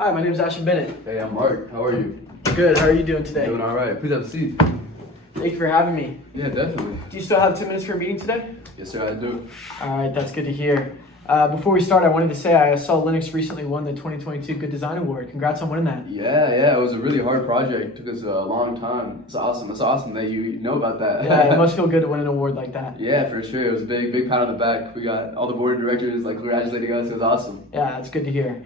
Hi, my name is Ashton Bennett. Hey, I'm Mark. How are you? Good, how are you doing today? Doing all right. Please have a seat. Thank you for having me. Yeah, definitely. Do you still have 10 minutes for a meeting today? Yes, sir, I do. All right, that's good to hear. Before we start, I wanted to say I saw Linux recently won the 2022 Good Design Award. Congrats on winning that. Yeah, it was a really hard project. It took us a long time. It's awesome. It's awesome that you know about that. Yeah, it must feel good to win an award like that. Yeah, for sure. It was a big pat on the back. We got all the board of directors congratulating us. It was awesome. Yeah, that's good to hear.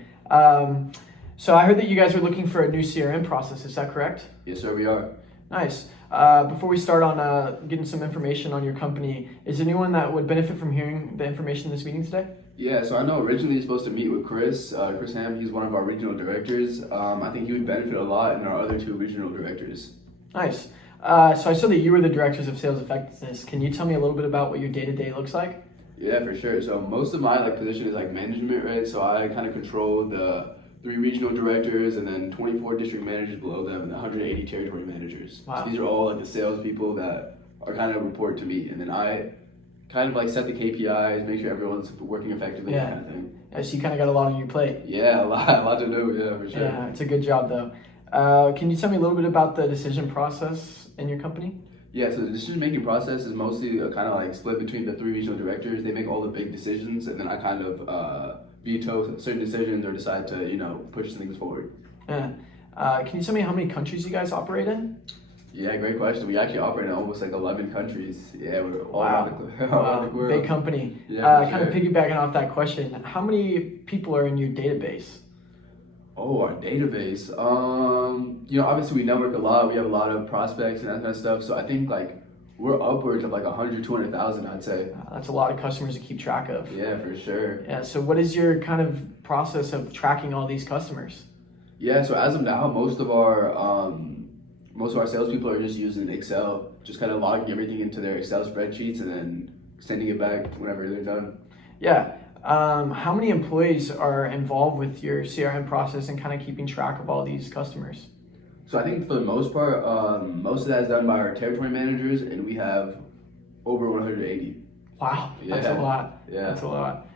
So I heard that you guys are looking for a new CRM process. Is that correct? Yes, sir, we are. Nice. Before we start on getting some information on your company, is there anyone that would benefit from hearing the information in this meeting today? Yeah, so I know originally you're supposed to meet with Chris Ham. He's one of our regional directors. I think he would benefit a lot, and our other two regional directors. Nice. So I saw that you were the directors of sales effectiveness. Can you tell me a little bit about what your day-to-day looks like? Yeah, for sure. So most of my position is management, right? So I kind of control the 3 regional directors and then 24 district managers below them and 180 territory managers. Wow. So these are all the sales people that are kind of report to me, and then I kind of set the KPIs, make sure everyone's working effectively, that kind of thing. Yeah, so you kind of got a lot on your plate. Yeah, a lot to do. Yeah, for sure. Yeah, it's a good job though. Can you tell me a little bit about the decision process in your company? Yeah, so the decision-making process is mostly kind of split between the 3 regional directors. They make all the big decisions, and then I kind of veto certain decisions or decide to, push things forward. Yeah. Can you tell me how many countries you guys operate in? Yeah, great question. We actually operate in almost 11 countries. Yeah, we're all Wow. around the world. Big company. Yeah, kind of piggybacking off that question, how many people are in your database? Oh, our database. Obviously we network a lot. We have a lot of prospects and that kind of stuff. So I think we're upwards of 100, 200,000, I'd say. That's a lot of customers to keep track of. Yeah, for sure. Yeah, so what is your kind of process of tracking all these customers? Yeah, so as of now, most of our salespeople are just using Excel, just kind of logging everything into their Excel spreadsheets and then sending it back whenever they're done. Yeah. How many employees are involved with your CRM process and kind of keeping track of all these customers? So I think for the most part, most of that is done by our territory managers, and we have over 180. Wow, Yeah. that's a lot. Yeah. That's a lot.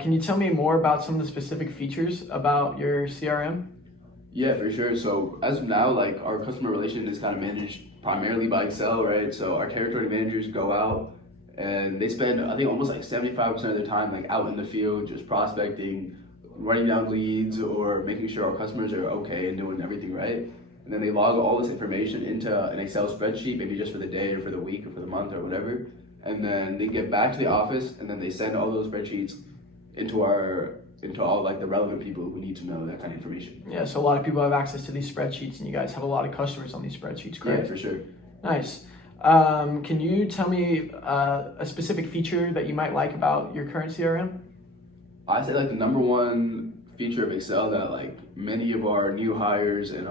Can you tell me more about some of the specific features about your CRM? Yeah, for sure. So as of now, our customer relation is kind of managed primarily by Excel, right? So our territory managers go out and they spend, I think, almost 75% of their time out in the field, just prospecting, running down leads, or making sure our customers are okay and doing everything right. And then they log all this information into an Excel spreadsheet, maybe just for the day or for the week or for the month or whatever. And then they get back to the office, and then they send all those spreadsheets into all the relevant people who need to know that kind of information. Yeah, so a lot of people have access to these spreadsheets, and you guys have a lot of customers on these spreadsheets, correct? Yeah, for sure. Nice. Can you tell me a specific feature that you might like about your current CRM? I say the number one feature of Excel that many of our new hires and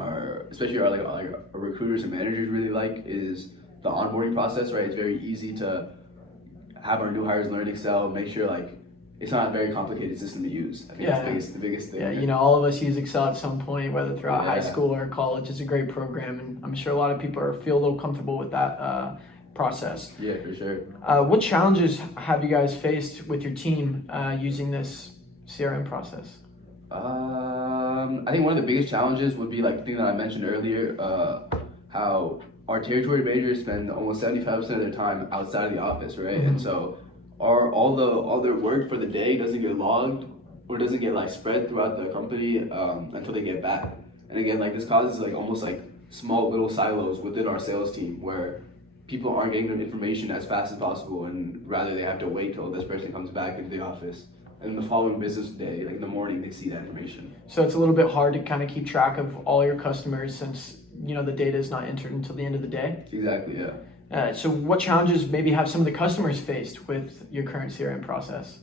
especially our recruiters and managers really like is the onboarding process, right? It's very easy to have our new hires learn Excel, make sure it's not a very complicated system to use. I think that's the biggest thing. Yeah, all of us use Excel at some point, whether throughout high Yeah. school or college. It's a great program, and I'm sure a lot of people feel a little comfortable with that process. Yeah, for sure. What challenges have you guys faced with your team using this CRM process? I think one of the biggest challenges would be the thing that I mentioned earlier, how our territory managers spend almost 75% of their time outside of the office, right? Mm-hmm. And so all their work for the day doesn't get logged or doesn't get spread throughout the company until they get back. And again, this causes almost small little silos within our sales team where people aren't getting the information as fast as possible, and rather they have to wait till this person comes back into the office. And the following business day, in the morning, they see that information. So it's a little bit hard to kind of keep track of all your customers since the data is not entered until the end of the day. Exactly, yeah. So what challenges maybe have some of the customers faced with your current CRM process?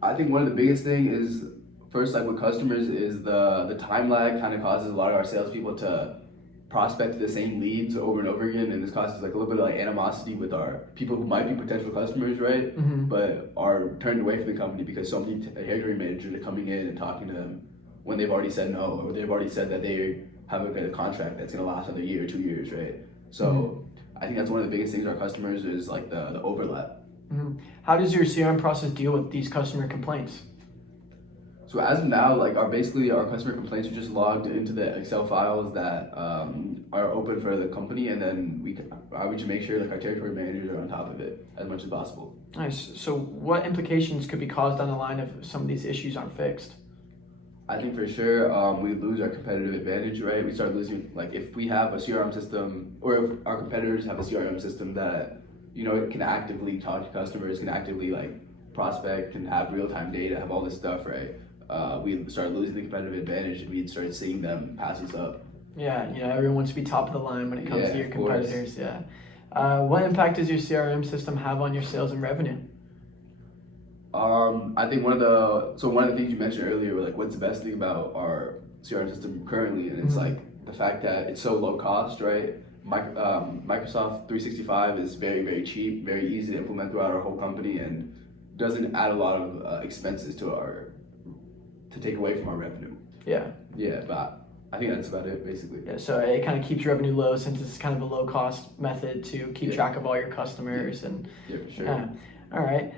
I think one of the biggest thing is, first, with customers, is the time lag kind of causes a lot of our salespeople to prospect the same leads over and over again, and this causes a little bit of animosity with our people who might be potential customers, right? Mm-hmm. But are turned away from the company because so many territory managers are coming in and talking to them when they've already said no, or they've already said that they have a contract that's going to last another year or 2 years, right? So I think that's one of the biggest things our customers is the overlap. Mm-hmm. How does your CRM process deal with these customer complaints? So as of now, like our customer complaints are just logged into the Excel files that are open for the company, and then we just make sure like our territory managers are on top of it as much as possible. Nice. So what implications could be caused down the line if some of these issues aren't fixed? I think for sure we lose our competitive advantage, right? We start losing, like if we have a CRM system, or if our competitors have a CRM system that, it can actively talk to customers, can actively like prospect, can have real-time data, have all this stuff, right? We start losing the competitive advantage, and we'd start seeing them pass us up. Yeah, everyone wants to be top of the line when it comes to your of course. competitors. Yeah. What impact does your CRM system have on your sales and revenue? I think one of the things you mentioned earlier were like, what's the best thing about our CRM system currently, and it's like the fact that it's so low cost, right? Microsoft 365 is very, very cheap, very easy to implement throughout our whole company, and doesn't add a lot of expenses to take away from our revenue. Yeah. Yeah, but I think that's about it, basically. Yeah, so it kind of keeps revenue low since it's kind of a low cost method to keep track of all your customers. And yeah, for sure. Yeah. All right.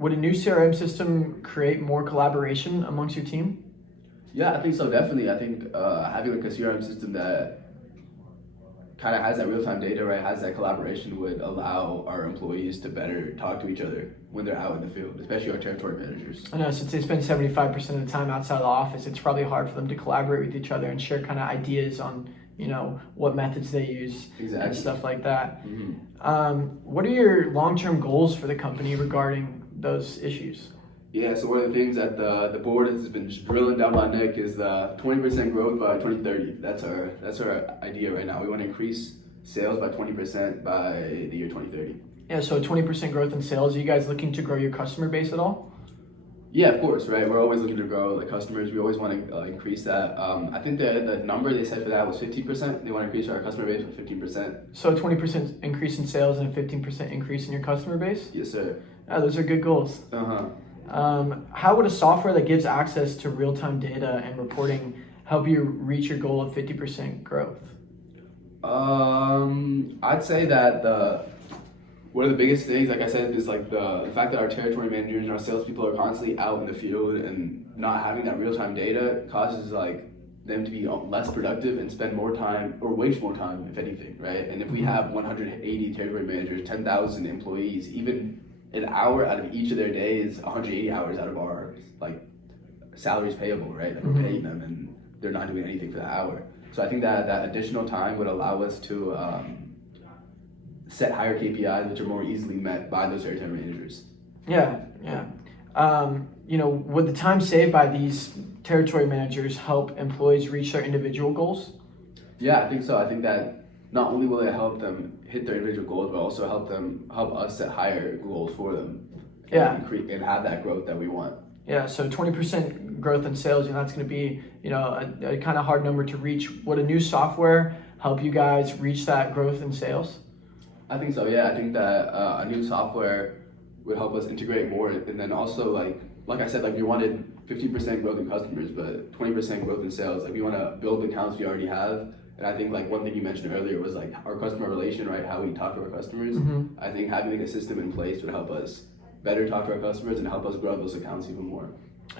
Would a new CRM system create more collaboration amongst your team? Yeah, I think so, definitely. I think having like a CRM system that kind of has that real-time data, right, has that collaboration, would allow our employees to better talk to each other when they're out in the field, especially our territory managers. I know, since they spend 75% of the time outside of the office, it's probably hard for them to collaborate with each other and share kind of ideas on, what methods they use and stuff like that. Mm-hmm. What are your long-term goals for the company regarding those issues? Yeah, so one of the things that the board has been just drilling down my neck is 20% growth by 2030. That's our idea right now. We want to increase sales by 20% by the year 2030. Yeah, so 20% growth in sales. Are you guys looking to grow your customer base at all? Yeah, of course, right? We're always looking to grow the customers. We always want to increase that. I think the number they said for that was 15%. They want to increase our customer base by 15%. So a 20% increase in sales and a 15% increase in your customer base? Yes, sir. Those are good goals. How would a software that gives access to real-time data and reporting help you reach your goal of 50% growth? I'd say that one of the biggest things, like I said, is like the fact that our territory managers and our salespeople are constantly out in the field, and not having that real-time data causes like them to be less productive and spend more time, or waste more time, if anything, right? And if we have 180 territory managers, 10,000 employees, even an hour out of each of their days, 180 hours out of our like salaries payable, right? Like we're paying them, and they're not doing anything for the hour. So I think that additional time would allow us to set higher KPIs, which are more easily met by those territory managers. Yeah. Would the time saved by these territory managers help employees reach their individual goals? Yeah, I think so. I think that not only will it help them hit their individual goals, but also help us set higher goals for them. Yeah. And have that growth that we want. Yeah, so 20% growth in sales, that's going to be, a kind of hard number to reach. Would a new software help you guys reach that growth in sales? I think so, yeah. I think that a new software would help us integrate more. And then also, like I said, like we wanted 15% growth in customers, but 20% growth in sales. Like we want to build accounts we already have. And I think like one thing you mentioned earlier was like our customer relation, right? How we talk to our customers. I think having like a system in place would help us better talk to our customers and help us grow those accounts even more.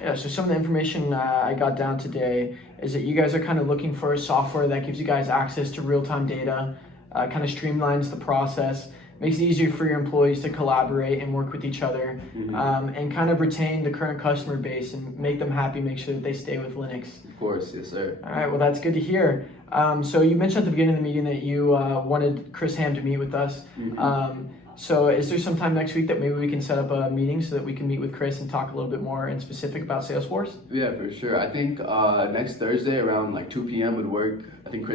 Yeah, so some of the information I got down today is that you guys are kind of looking for a software that gives you guys access to real-time data, kind of streamlines the process, makes it easier for your employees to collaborate and work with each other, and kind of retain the current customer base and make them happy, make sure that they stay with Linux. Of course, yes, sir. All right, well, that's good to hear. So you mentioned at the beginning of the meeting that you wanted Chris Ham to meet with us. So is there some time next week that maybe we can set up a meeting so that we can meet with Chris and talk a little bit more in specific about Salesforce? Yeah, for sure. I think next Thursday around like 2 p.m. would work. I think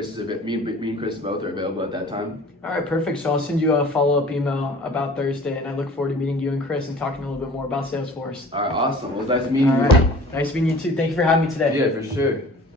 me and Chris both are available at that time. All right, perfect. So I'll send you a follow-up email about Thursday, and I look forward to meeting you and Chris and talking a little bit more about Salesforce. All right, awesome. Well, it was nice meeting you. All right, nice meeting you too. Thank you for having me today. Yeah, for sure.